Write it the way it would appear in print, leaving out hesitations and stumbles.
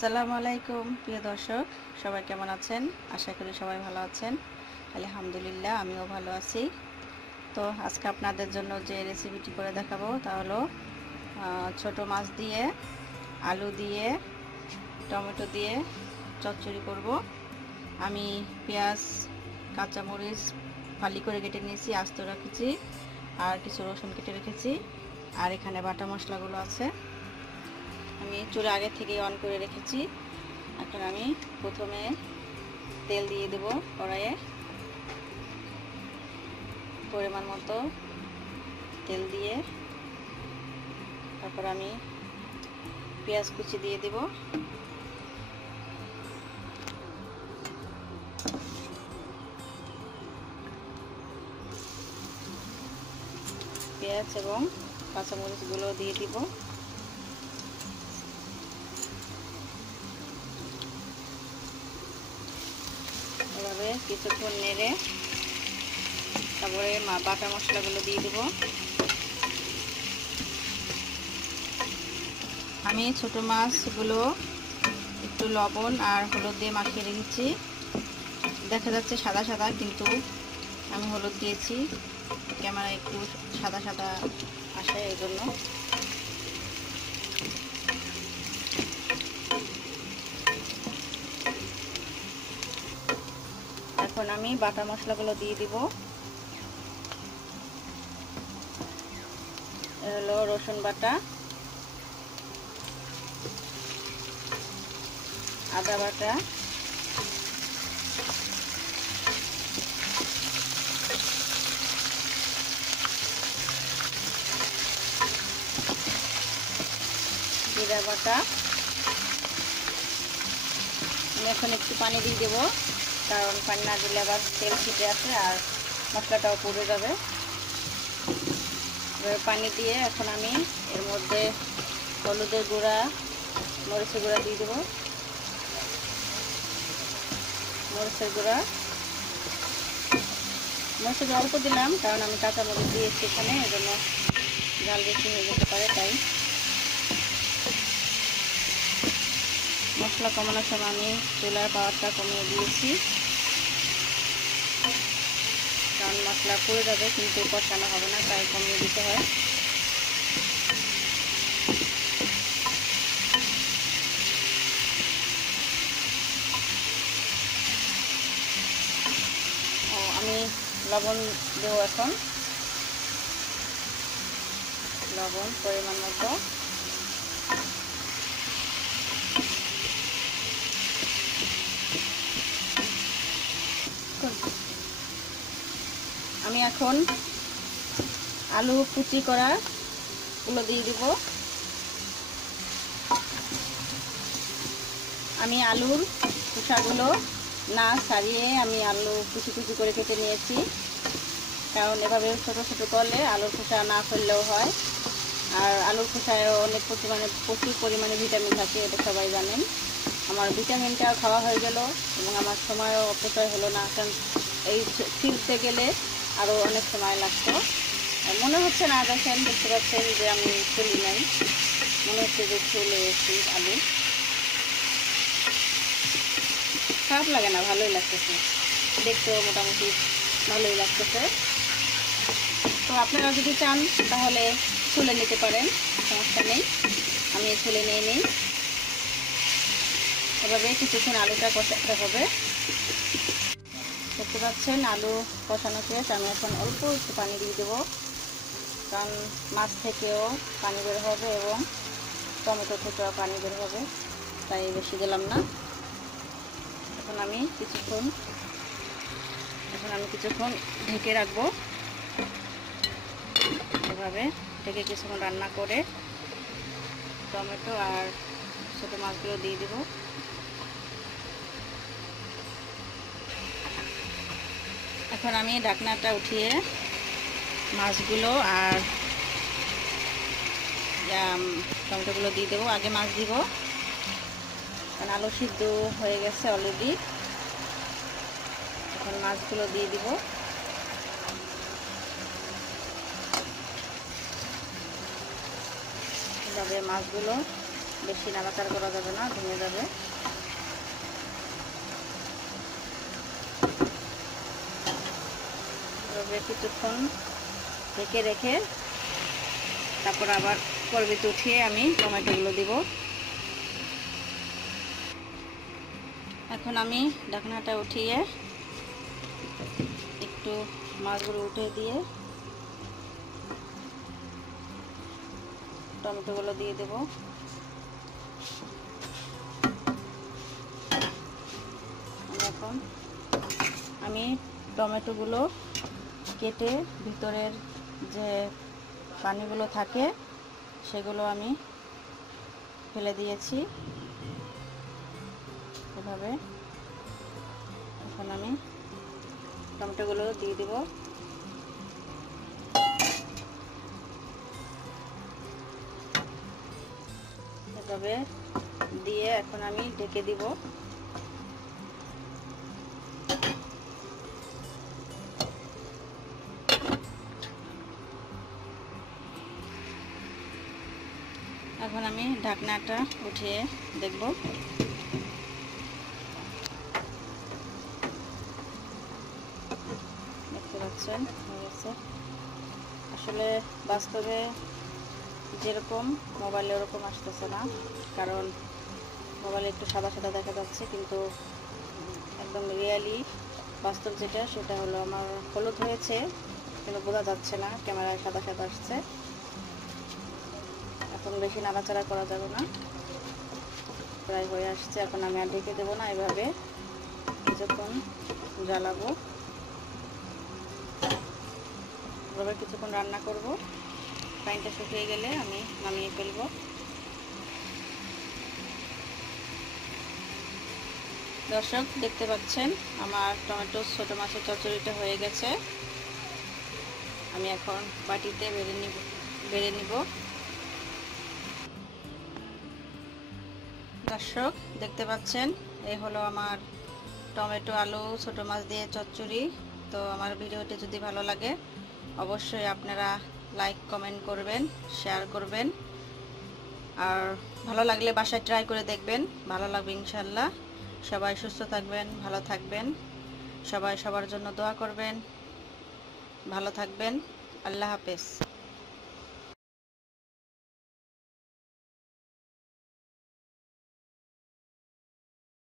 আসসালামু আলাইকুম প্রিয় দর্শক, সবাই কেমন আছেন? আশা করি সবাই ভালো আছেন। আলহামদুলিল্লাহ, আমিও ভালো আছি। তো আজকে আপনাদের জন্য যে রেসিপিটি করে দেখাবো তা হলো ছোট মাছ দিয়ে, আলু দিয়ে, টমেটো দিয়ে চচ্চড়ি করব। আমি পেঁয়াজ, কাঁচামরিচ ফালি করে কেটে নিয়েছি, আস্ত রেখেছি, আর কিছু রসুন কেটে রেখেছি, আর এখানে বাটা মশলাগুলো আছে। আমি চুলা আগে থেকে অন করে রেখেছি। এখন আমি প্রথমে তেল দিয়ে দেব কড়াইয়ে, পরিমাণ মতো তেল দিয়ে তারপর আমি পেঁয়াজ কুচি দিয়ে দেব। পেঁয়াজ এবং কাঁচামরিচগুলো দিয়ে দিব। এভাবে কিছুক্ষণ নেড়ে তারপরে বাটা মশলাগুলো দিয়ে দেব। আমি ছোট মাছগুলো একটু লবণ আর হলুদ দিয়ে মাখিয়ে রেখেছি। দেখা যাচ্ছে সাদা সাদা, কিন্তু আমি হলুদ দিয়েছি, ক্যামেরা একটু সাদা সাদা আসে এই জন্য। এখন আমি বাটা মশলাগুলো দিয়ে দিব। হলো রসুন বাটা, আদা বাটা, জিরা বাটা। আমি এখন একটু পানি দিয়ে দেবো, কারণ পানি না দিলে আবার তেল ছিটে আসে আর মশলাটাও পুড়ে যাবে। পানি দিয়ে এখন আমি এর মধ্যে হলুদের গুঁড়া, মরিচের গুঁড়া দিয়ে দেবো। মরিচের গুঁড়া অল্প দিলাম, কারণ আমি কাঁচা মরিচ দিয়েছি এখানে, এই জন্য ঝাল বেশি হয়ে যেতে পারে, তাই। মশলা কমানোর সময় আমি চুলার পাওয়ারটা কমিয়ে দিয়েছি, কারণ মশলা পুড়ে যাবে কিন্তু কষানো হবে না, তাই কমিয়ে দিতে হয়। আমি লবণ দেবো এখন, লবণ পরিমাণ মতো। আমি এখন আলু কুচি করা গুলো দিয়ে দিব। আমি আলুর খোসাগুলো না ছাড়িয়ে আমি আলু কুচি কুচি করে কেটে নিয়েছি, কারণ এভাবে ছোট ছোট করলে আলুর খোসা না ফেললেও হয়। আর আলুর খোসায় অনেক প্রচুর পরিমাণে ভিটামিন থাকে, এটা সবাই জানেন। আমার ভিটামিনটা খাওয়া হয়ে গেল এবং আমার সময়ও অপচয় হলো না, কারণ এই ছিলতে গেলে আরও অনেক সময় লাগতো। মনে হচ্ছে না, দেখেন, দেখতে পাচ্ছেন যে আমি ছুলি নাই, মনে হচ্ছে যে ছুলেছি আলু। খারাপ লাগে না, ভালোই লাগতেছে, দেখতেও মোটামুটি ভালোই লাগতেছে। তো আপনারা যদি চান তাহলে ছুলে নিতে পারেন, সমস্যা নেই। আমি ছুলে নিয়ে নিই। এভাবে কিছুক্ষণ আলুটা কষাতে হবে। দেখতে পাচ্ছেন আলু কষানো শেষ। আমি এখন অল্প একটু পানি দিয়ে দেবো, কারণ মাছ থেকেও পানি বের হবে এবং টমেটো থেকেও পানি বের হবে, তাই বেশি দিলাম না। এখন আমি কিছুক্ষণ ঢেকে রাখবো। এভাবে ঢেকে কিছুক্ষণ রান্না করে টমেটো আর ছোটো মাছগুলো দিয়ে দেবো। এখন আমি ঢাকনাটা উঠিয়ে মাছগুলো আর টমেটোগুলো দিয়ে দেবো। আগে মাছ দিব, কারণ আলু সিদ্ধ হয়ে গেছে অলরেডি। এখন মাছগুলো দিয়ে দিব। এভাবে মাছগুলো বেশি নাড়াচাড়া করা যাবে না, ভেঙে যাবে। এভাবে কিছুক্ষণ ঢেকে রেখে তারপর আবার পর্বিতে উঠিয়ে আমি টমেটোগুলো দিব। এখন আমি ঢাকনাটা উঠিয়ে একটু মাছগুলো উঠে দিয়ে টমেটোগুলো দিয়ে দেব। আমি টমেটোগুলো কেটে ভিতরের যে পানিগুলো থাকে সেগুলো আমি ফেলে দিয়েছি এভাবে। এখন আমি টমেটোগুলো দিয়ে দিব। এভাবে দিয়ে এখন আমি ঢেকে দিব। এখন আমি ঢাকনাটা উঠিয়ে দেখব। দেখতে পাচ্ছেন হয়ে গেছে। আসলে বাস্তবে যেরকম মোবাইলে ওরকম আসতেছে না, কারণ মোবাইলে একটু সাদা সাদা দেখা যাচ্ছে, কিন্তু একদম রিয়েলি বাস্তব যেটা সেটা হলো আমার হলুদ হয়েছে কিন্তু বোঝা যাচ্ছে না, ক্যামেরায় সাদা সাদা আসছে। এখন বেশি নাড়াচাড়া করা যাবে না, প্রায় হয়ে আসছে। এখন আমি আর ঢেকে দেবো না, এভাবে কিছুক্ষণ জ্বালাবো, এভাবে কিছুক্ষণ রান্না করব। পানিটা শুকিয়ে গেলে আমি নামিয়ে ফেলবো। দর্শক দেখতে পাচ্ছেন আমার টমেটো ছোটো মাছের চচ্চড়িটা হয়ে গেছে। আমি এখন বাটিতে বেড়ে নিব। দর্শক দেখতে পাচ্ছেন এই হলো আমার টমেটো আলু ছোটো মাছ দিয়ে চচ্চড়ি। তো আমার ভিডিওটি যদি ভালো লাগে অবশ্যই আপনারা লাইক কমেন্ট করবেন, শেয়ার করবেন, আর ভালো লাগলে বাসায় ট্রাই করে দেখবেন, ভালো লাগবে ইনশাল্লাহ। সবাই সুস্থ থাকবেন, ভালো থাকবেন, সবাই সবার জন্য দোয়া করবেন, ভালো থাকবেন। আল্লাহ হাফেজ।